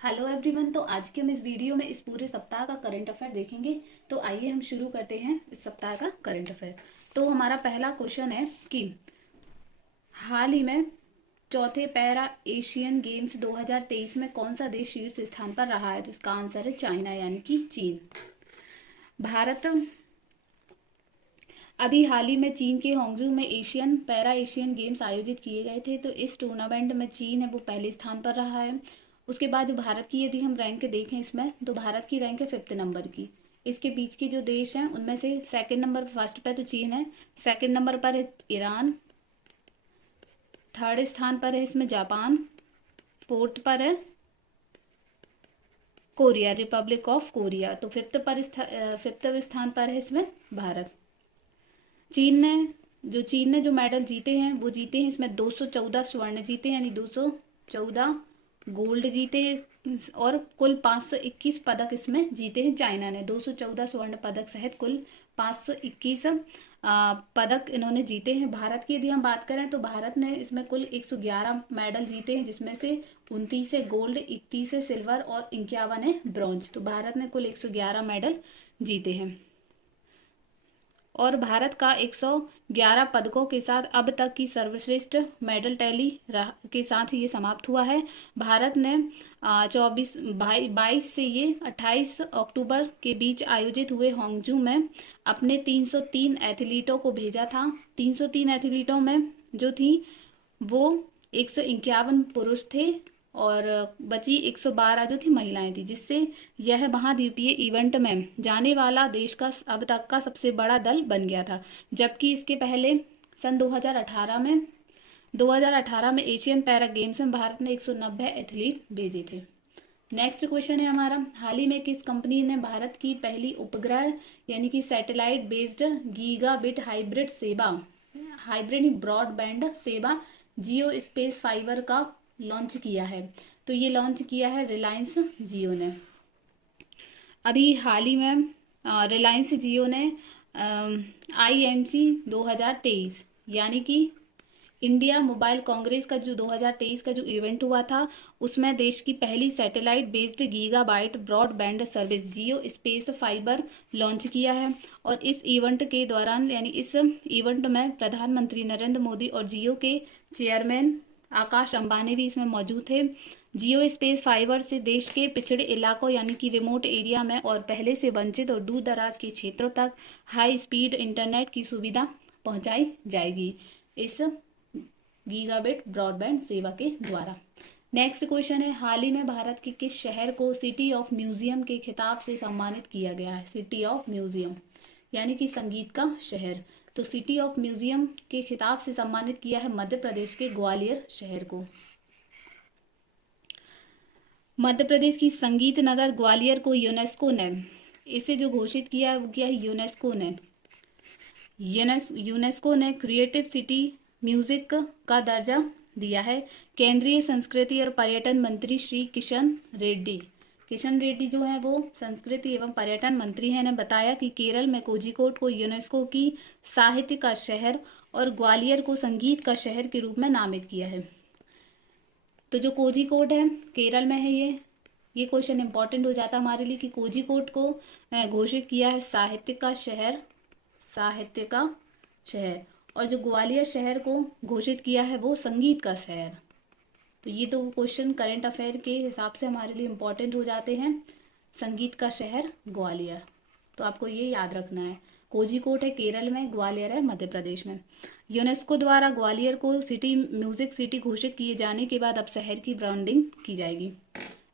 Hello everyone. तो आज के हम इस वीडियो में इस पूरे सप्ताह का करंट अफेयर देखेंगे। तो आइए हम शुरू करते हैं इस सप्ताह का करंट अफेयर। तो हमारा पहला क्वेश्चन है कि हाल ही में चौथे पैरा एशियन गेम्स 2023 में कौन सा देश शीर्ष स्थान पर रहा है। तो इसका आंसर है चाइना यानी कि चीन। भारत अभी हाल ही में चीन के होंगजू में एशियन पैरा एशियन गेम्स आयोजित किए गए थे। तो इस टूर्नामेंट में चीन है वो पहले स्थान पर रहा है। उसके बाद जो भारत की यदि हम रैंक देखें इसमें, तो भारत की रैंक है 5th नंबर की। इसके बीच के जो देश हैं उनमें से सेकंड नंबर फर्स्ट पे तो चीन है, सेकंड नंबर पर है ईरान, थर्ड स्थान पर है इसमें जापान, फोर्थ पर है कोरिया, रिपब्लिक ऑफ कोरिया। तो फिफ्थ स्थान पर है इसमें भारत। चीन ने जो मेडल जीते हैं वो जीते हैं इसमें 214 स्वर्ण जीते यानी 214 गोल्ड जीते हैं और कुल 521 पदक इसमें जीते हैं। चाइना ने 214 स्वर्ण पदक सहित कुल 521 पदक इन्होंने जीते हैं। भारत की यदि हम बात करें तो भारत ने इसमें कुल 111 मेडल जीते हैं, जिसमें से 29 है गोल्ड, 31 है सिल्वर और 51 है ब्रॉन्ज। तो भारत ने कुल 111 मेडल जीते हैं और भारत का 111 पदकों के साथ अब तक की सर्वश्रेष्ठ मेडल टैली के साथ ये समाप्त हुआ है। भारत ने 22 से ये 28 अक्टूबर के बीच आयोजित हुए होंगजू में अपने 303 एथलीटों को भेजा था। 303 एथलीटों में जो थी वो 151 पुरुष थे और बची 112 जो थी महिलाएं थी, जिससे यह महाद्वीपीय इवेंट में जाने वाला देश का अब तक का सबसे बड़ा दल बन गया था। जबकि इसके पहले सन 2018 में एशियन पैरा गेम्स में भारत ने 190 एथलीट भेजे थे। नेक्स्ट क्वेश्चन है हमारा, हाल ही में किस कंपनी ने भारत की पहली उपग्रह यानी कि satellite based gigabit hybrid broadband सेवा जियो स्पेस फाइबर का लॉन्च किया है। तो ये लॉन्च किया है रिलायंस जियो ने। अभी हाल ही में रिलायंस जियो ने IMC 2023 यानी कि इंडिया मोबाइल कांग्रेस का जो 2023 का जो इवेंट हुआ था उसमें देश की पहली satellite based gigabyte broadband service Jio space fiber launch किया है। और इस इवेंट के दौरान यानी इस इवेंट में प्रधानमंत्री नरेंद्र मोदी और जियो के चेयरमैन आकाश अंबानी भी इसमें मौजूद थे। जियो स्पेस फाइबर से देश के पिछड़े इलाकों यानी कि रिमोट एरिया में और पहले से वंचित और दूर दराज के क्षेत्रों तक हाई स्पीड इंटरनेट की सुविधा पहुंचाई जाएगी इस गीगाबिट ब्रॉडबैंड सेवा के द्वारा। नेक्स्ट क्वेश्चन है, हाल ही में भारत के किस शहर को सिटी ऑफ म्यूजियम के खिताब से सम्मानित किया गया है। सिटी ऑफ म्यूजियम यानी कि संगीत का शहर। तो सिटी ऑफ म्यूजियम के खिताब से सम्मानित किया है मध्य प्रदेश के ग्वालियर शहर को। मध्य प्रदेश की संगीत नगर ग्वालियर को यूनेस्को ने इसे जो घोषित किया है वो किया है यूनेस्को ने क्रिएटिव सिटी म्यूजिक का दर्जा दिया है। केंद्रीय संस्कृति और पर्यटन मंत्री श्री किशन रेड्डी जो है वो संस्कृति एवं पर्यटन मंत्री हैं, ने बताया कि केरल में कोझिकोड को यूनेस्को की साहित्य का शहर और ग्वालियर को संगीत का शहर के रूप में नामित किया है। तो जो कोझिकोड है केरल में है, ये क्वेश्चन इंपॉर्टेंट हो जाता है हमारे लिए कि कोझिकोड को घोषित किया है साहित्य का शहर और जो ग्वालियर शहर को घोषित किया है वो संगीत का शहर। तो ये तो क्वेश्चन करंट अफेयर के हिसाब से हमारे लिए इम्पोर्टेंट हो जाते हैं। संगीत का शहर ग्वालियर, तो आपको ये याद रखना है। कोझिकोड है केरल में, ग्वालियर है मध्य प्रदेश में। यूनेस्को द्वारा ग्वालियर को म्यूजिक सिटी घोषित किए जाने के बाद अब शहर की ब्रांडिंग की जाएगी।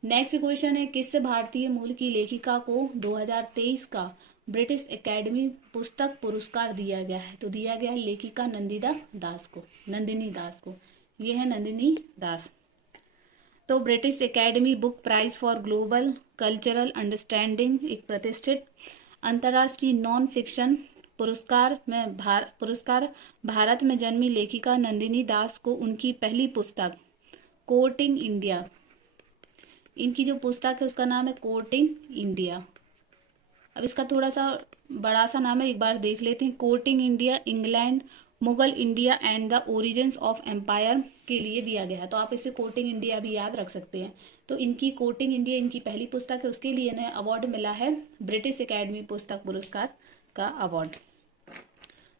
नेक्स्ट क्वेश्चन है, किस भारतीय मूल की लेखिका को 2023 का ब्रिटिश एकेडमी पुस्तक पुरस्कार दिया गया है। तो दिया गया है लेखिका नंदिनी दास को। ये है नंदिनी दास। तो British Academy book prize for global cultural understanding एक प्रतिष्ठित अंतर्राष्ट्रीय नॉन फिक्शन पुरस्कार भारत में जन्मी लेखिका नंदिनी दास को उनकी पहली पुस्तक कोर्टिंग इंडिया, इनकी जो पुस्तक है उसका नाम है कोर्टिंग इंडिया। अब इसका थोड़ा सा बड़ा सा नाम है, एक बार देख लेते हैं। Courting India England Mughal India and the origins of empire के लिए दिया गया है। तो आप इसे कोटिंग इंडिया भी याद रख सकते हैं। तो इनकी कोटिंग इंडिया इनकी पहली पुस्तक है, उसके लिए इन्हें अवार्ड मिला है ब्रिटिश एकेडमी पुस्तक पुरस्कार का अवार्ड।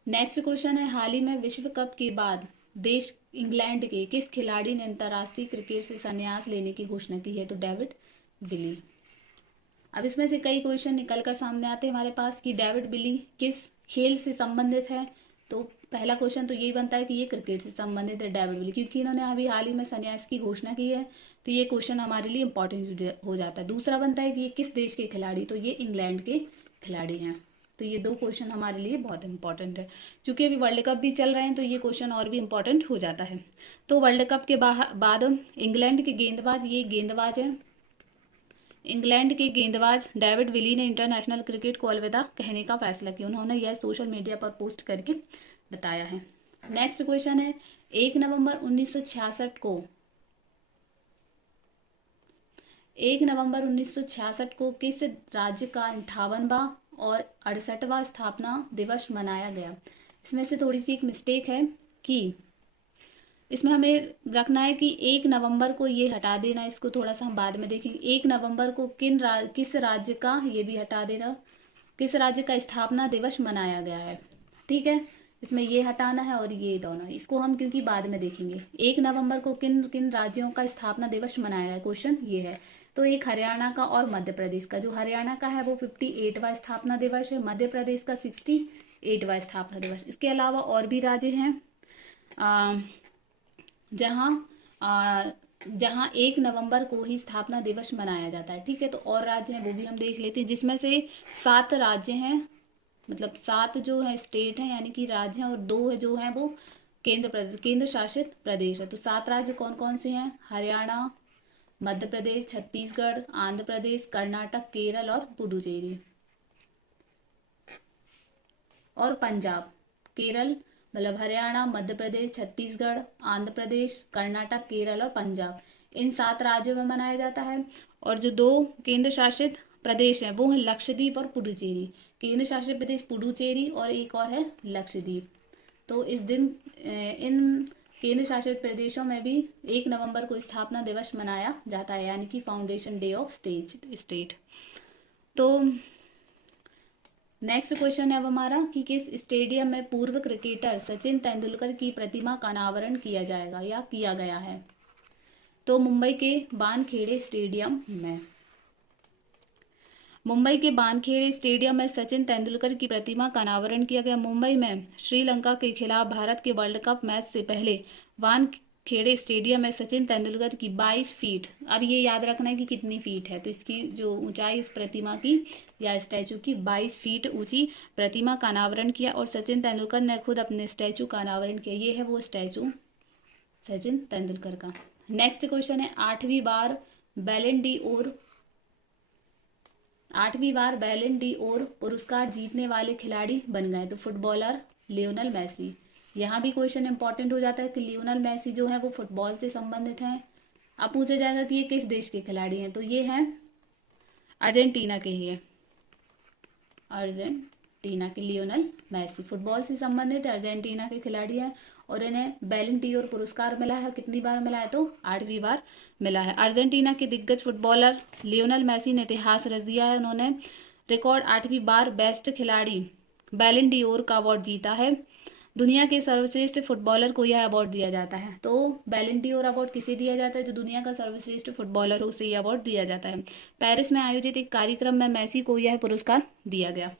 नेक्स्ट क्वेश्चन है, हाल ही में विश्व कप के बाद देश इंग्लैंड के किस खिलाड़ी ने अंतर्राष्ट्रीय क्रिकेट से संन्यास लेने की घोषणा की है? तो डेविड विली। अब इसमें से कई क्वेश्चन निकल कर सामने आते हैं हमारे पास कि डेविड विली किस खेल से संबंधित है। तो पहला क्वेश्चन तो यही बनता है कि ये क्रिकेट से संबंधित है डेविड विली, क्योंकि इन्होंने अभी हाल ही में संन्यास की घोषणा की है। तो ये क्वेश्चन हमारे लिए इंपॉर्टेंट हो जाता है। दूसरा बनता है कि ये किस देश के खिलाड़ी, तो ये इंग्लैंड के खिलाड़ी हैं। तो ये दो क्वेश्चन हमारे लिए बहुत इंपॉर्टेंट है। क्योंकि अभी वर्ल्ड कप भी चल रहे हैं तो ये क्वेश्चन और भी इंपॉर्टेंट हो जाता है। तो वर्ल्ड कप के बाद इंग्लैंड के गेंदबाज, ये गेंदबाज है, इंग्लैंड के गेंदबाज डेविड विली ने इंटरनेशनल क्रिकेट को अलविदा कहने का फैसला किया। उन्होंने यह सोशल मीडिया पर पोस्ट करके बताया है। नेक्स्ट क्वेश्चन है, 1 नवंबर 1966 को किस राज्य का 58वां और 68वां स्थापना दिवस मनाया गया? इसमें से थोड़ी सी एक मिस्टेक है कि इसमें हमें रखना है कि 1 नवंबर को ये हटा देना, इसको थोड़ा सा हम बाद में देखेंगे। 1 नवंबर को किस राज्य का, ये भी हटा देना, किस राज्य का स्थापना दिवस मनाया गया है। ठीक है, इसमें ये हटाना है और ये दोनों, इसको हम क्योंकि बाद में देखेंगे। 1 नवंबर को किन किन राज्यों का स्थापना दिवस मनाया गया, क्वेश्चन ये है। तो एक हरियाणा का और मध्य प्रदेश का। जो हरियाणा का है वो 58वां स्थापना दिवस है, मध्य प्रदेश का 68वां स्थापना दिवस। इसके अलावा और भी राज्य हैं जहाँ 1 नवंबर को ही स्थापना दिवस मनाया जाता है। ठीक है, तो और राज्य हैं वो भी हम देख लेते हैं, जिसमें से 7 राज्य हैं, मतलब 7 जो है स्टेट हैं यानी कि राज्य हैं, और 2 है जो हैं वो केंद्र शासित प्रदेश है। तो 7 राज्य कौन कौन से हैं? हरियाणा, मध्य प्रदेश, छत्तीसगढ़, आंध्र प्रदेश, कर्नाटक, केरल और पुडुचेरी और पंजाब। केरल मतलब हरियाणा, मध्य प्रदेश, छत्तीसगढ़, आंध्र प्रदेश, कर्नाटक, केरल और पंजाब, इन 7 राज्यों में मनाया जाता है। और जो 2 केंद्र शासित प्रदेश हैं वो हैं लक्षद्वीप और पुडुचेरी। केंद्र शासित प्रदेश पुडुचेरी और एक और है लक्षद्वीप। तो इस दिन इन केंद्र शासित प्रदेशों में भी 1 नवंबर को स्थापना दिवस मनाया जाता है, यानी कि फाउंडेशन डे ऑफ स्टेट। तो नेक्स्ट क्वेश्चन है अब हमारा कि किस स्टेडियम में पूर्व क्रिकेटर सचिन तेंदुलकर की प्रतिमा का अनावरण किया जाएगा या किया गया है? तो मुंबई के वानखेड़े स्टेडियम में सचिन तेंदुलकर की प्रतिमा का अनावरण किया गया। मुंबई में श्रीलंका के खिलाफ भारत के वर्ल्ड कप मैच से पहले वानखेड़े स्टेडियम में सचिन तेंदुलकर की 22 फीट, अब ये याद रखना है कि कितनी फीट है, तो इसकी जो ऊंचाई इस प्रतिमा की या स्टैचू की 22 फीट ऊंची प्रतिमा का अनावरण किया और सचिन तेंदुलकर ने खुद अपने स्टैचू का अनावरण किया। ये है वो स्टैचू सचिन तेंदुलकर का। नेक्स्ट क्वेश्चन है, 8वीं बार बैलन डी ओर पुरस्कार जीतने वाले खिलाड़ी बन गए। तो फुटबॉलर लियोनेल मेसी। यहाँ भी क्वेश्चन इंपॉर्टेंट हो जाता है कि लियोनेल मेसी जो है वो फुटबॉल से संबंधित हैं। अब पूछा जाएगा कि ये किस देश के खिलाड़ी हैं, तो ये हैं अर्जेंटीना के ही है। अर्जेंटीना के लियोनेल मेसी फुटबॉल से संबंधित अर्जेंटीना के खिलाड़ी हैं और इन्हें बैलन डी ओर पुरस्कार मिला है। कितनी बार मिला है? तो 8वीं बार मिला है। अर्जेंटीना के दिग्गज फुटबॉलर लियोनेल मेसी ने इतिहास रच दिया है। उन्होंने रिकॉर्ड 8वीं बार बेस्ट खिलाड़ी बैलन डी ओर का अवार्ड जीता है। दुनिया के सर्वश्रेष्ठ फुटबॉलर को यह अवार्ड दिया जाता है। तो बैलन डी ओर अवार्ड किसे दिया जाता है? जो दुनिया का सर्वश्रेष्ठ फुटबॉलर हो उसे यह अवार्ड दिया जाता है। पेरिस में आयोजित एक कार्यक्रम में मेसी को यह पुरस्कार दिया गया।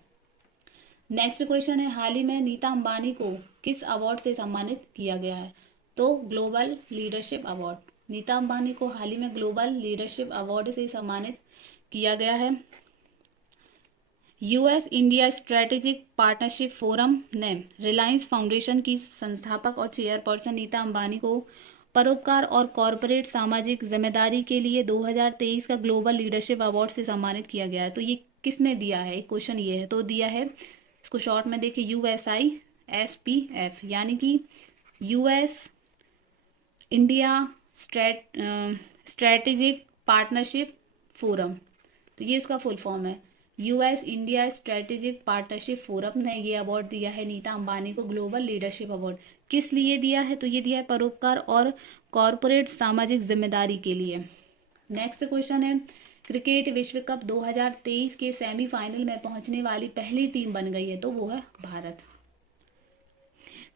नेक्स्ट क्वेश्चन है, हाल ही में नीता अंबानी को किस अवार्ड से सम्मानित किया गया है? तो global leadership award. Nita Ambani को हाल ही में ग्लोबल लीडरशिप अवार्ड से सम्मानित किया गया है। US India strategic partnership forum ने रिलायंस फाउंडेशन की संस्थापक और चेयरपर्सन नीता अंबानी को परोपकार और कॉरपोरेट सामाजिक जिम्मेदारी के लिए 2023 का ग्लोबल लीडरशिप अवार्ड से सम्मानित किया गया है। तो ये किसने दिया है? क्वेश्चन ये है। तो दिया है, इसको शॉर्ट में देखिए, USISPF यानी कि US India strategic partnership forum. तो ये इसका फुल फॉर्म है। US India strategic partnership forum ने ये अवार्ड दिया है नीता अंबानी को ग्लोबल लीडरशिप अवार्ड। किस लिए दिया है? तो ये दिया है परोपकार और कॉरपोरेट सामाजिक जिम्मेदारी के लिए। नेक्स्ट क्वेश्चन है, क्रिकेट विश्व कप 2023 के सेमीफाइनल में पहुंचने वाली पहली टीम बन गई है, तो वो है भारत।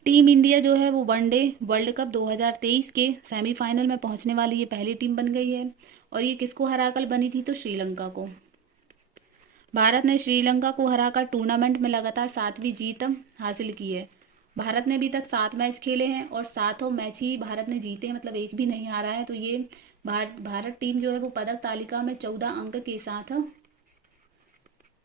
टीम इंडिया जो है वो वनडे वर्ल्ड कप 2023 के सेमीफाइनल में पहुंचने वाली ये पहली टीम बन गई है। और ये किसको हराकर बनी थी? तो श्रीलंका को। भारत ने श्रीलंका को हराकर टूर्नामेंट में लगातार 7वीं जीत हासिल की है। भारत ने अभी तक 7 मैच खेले हैं और 7 मैच ही भारत ने जीते हैं, मतलब एक भी नहीं हारा है। तो ये भारत टीम जो है वो पदक तालिका में 14 अंक के साथ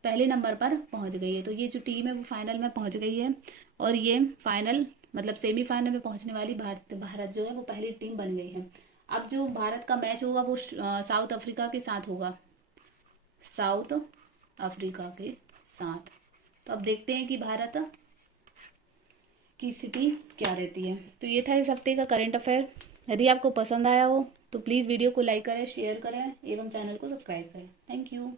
पहले नंबर पर पहुंच गई है। तो ये जो टीम है वो फाइनल में पहुंच गई है और ये फाइनल मतलब सेमीफाइनल में पहुंचने वाली भारत जो है वो पहली टीम बन गई है। अब जो भारत का मैच होगा वो साउथ अफ्रीका के साथ होगा, साउथ अफ्रीका के साथ। तो अब देखते हैं कि भारत की स्थिति क्या रहती है। तो ये था इस हफ्ते का करंट अफेयर। यदि आपको पसंद आया हो तो प्लीज़ वीडियो को लाइक करें, शेयर करें एवं चैनल को सब्सक्राइब करें। Thank you.